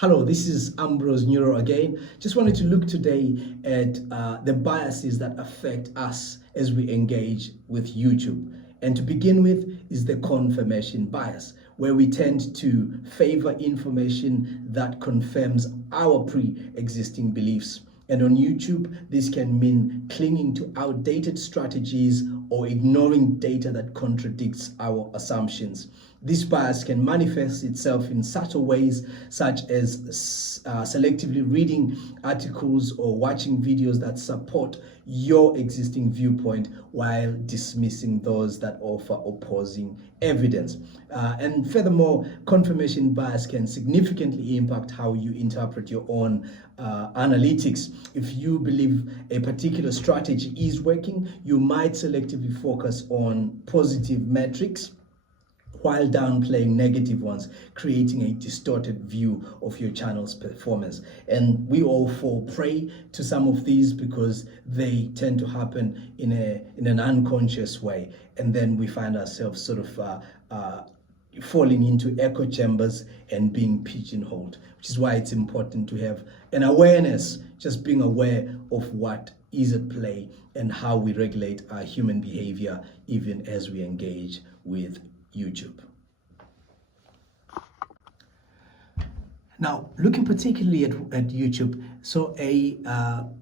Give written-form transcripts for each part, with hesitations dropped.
Hello, this is Ambrose Neuro again. Just wanted to look today at the biases that affect us as we engage with YouTube. And to begin with is the confirmation bias, where we tend to favor information that confirms our pre-existing beliefs. And on YouTube, this can mean clinging to outdated strategies or ignoring data that contradicts our assumptions. This bias can manifest itself in subtle ways, such as selectively reading articles or watching videos that support your existing viewpoint while dismissing those that offer opposing evidence. And furthermore, confirmation bias can significantly impact how you interpret your own analytics. If you believe a particular strategy is working, you might selectively focus on positive metrics while downplaying negative ones, creating a distorted view of your channel's performance. And we all fall prey to some of these because they tend to happen in an unconscious way. And then we find ourselves sort of falling into echo chambers and being pigeonholed, which is why it's important to have an awareness, just being aware of what is at play and how we regulate our human behavior even as we engage with YouTube. Now, looking particularly at YouTube, so a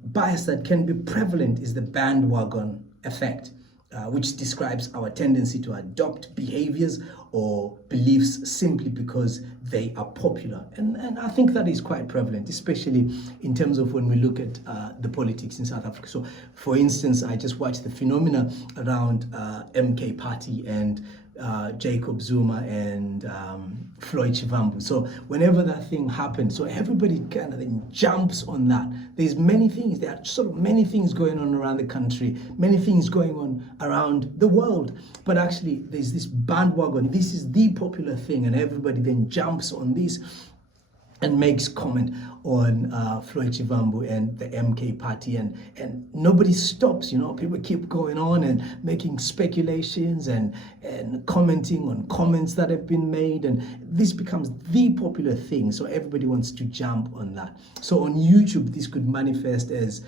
bias that can be prevalent is the bandwagon effect, which describes our tendency to adopt behaviors or beliefs simply because they are popular. And I think that is quite prevalent, especially in terms of when we look at the politics in South Africa. So, for instance, I just watched the phenomena around MK Party and Jacob Zuma and Floyd Chivambu. So whenever that thing happened, so everybody kind of then jumps on that. There's many things, there are sort of many things going on around the country, many things going on around the world. But actually there's this bandwagon, this is the popular thing, and everybody then jumps on this and makes comment on Floyd Chivambu and the MK Party, and nobody stops. You know, people keep going on and making speculations and commenting on comments that have been made, and this becomes the popular thing, so everybody wants to jump on that. So on YouTube, this could manifest as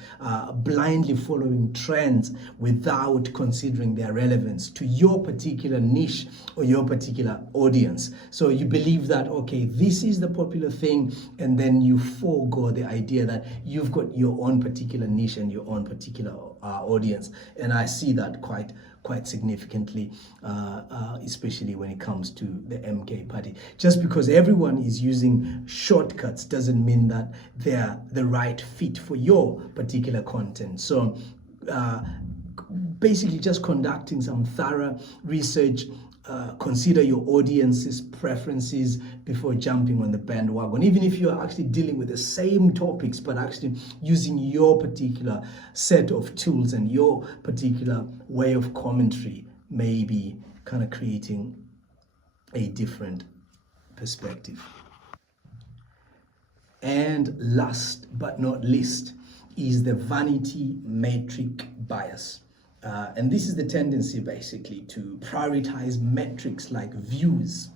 blindly following trends without considering their relevance to your particular niche or your particular audience. So you believe that, okay, this is the popular thing, and then you forego the idea that you've got your own particular niche and your own particular audience. And I see that quite significantly, especially when it comes to the MK Party. Just because everyone is using shortcuts doesn't mean that they're the right fit for your particular content. So basically just conducting some thorough research, consider your audience's preferences before jumping on the bandwagon, even if you're actually dealing with the same topics, but actually using your particular set of tools and your particular way of commentary, maybe kind of creating a different perspective. And last but not least is the vanity metric bias. And this is the tendency basically to prioritize metrics like views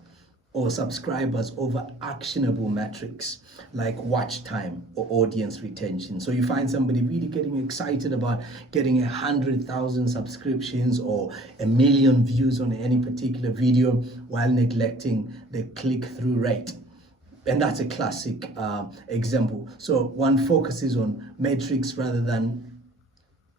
or subscribers over actionable metrics like watch time or audience retention. So you find somebody really getting excited about getting 100,000 subscriptions or 1 million views on any particular video while neglecting the click-through rate. And that's a classic example. So one focuses on metrics rather than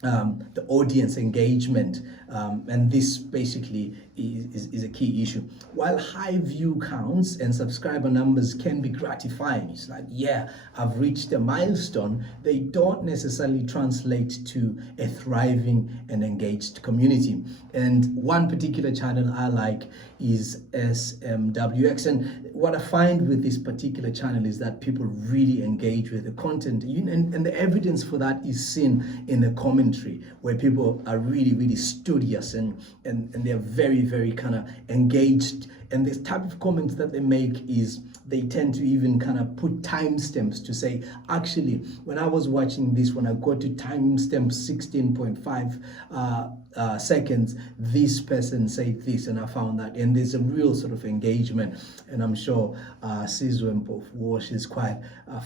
the audience engagement, and this basically is a key issue. While high view counts and subscriber numbers can be gratifying, it's like, yeah, I've reached a milestone, they don't necessarily translate to a thriving and engaged community. And one particular channel I like is SMWX, and what I find with this particular channel is that people really engage with the content, and the evidence for that is seen in the commentary, where people are really studious and they're very kind of engaged And this type of comments that they make is they tend to even kind of put timestamps to say, actually, when I was watching this, when I got to timestamp 16.5 seconds, this person said this, and I found that. And there's a real sort of engagement. And I'm sure Sizwe Wash is quite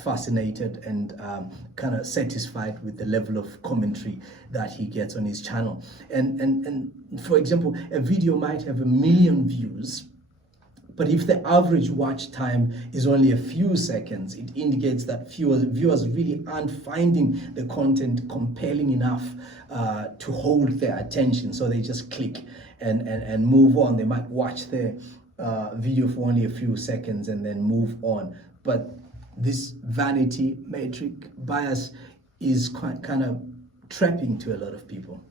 fascinated and kind of satisfied with the level of commentary that he gets on his channel. And for example, a video might have 1 million views, but if the average watch time is only a few seconds, it indicates that viewers really aren't finding the content compelling enough to hold their attention. So they just click and move on. They might watch the video for only a few seconds and then move on. But this vanity metric bias is quite kind of trapping to a lot of people.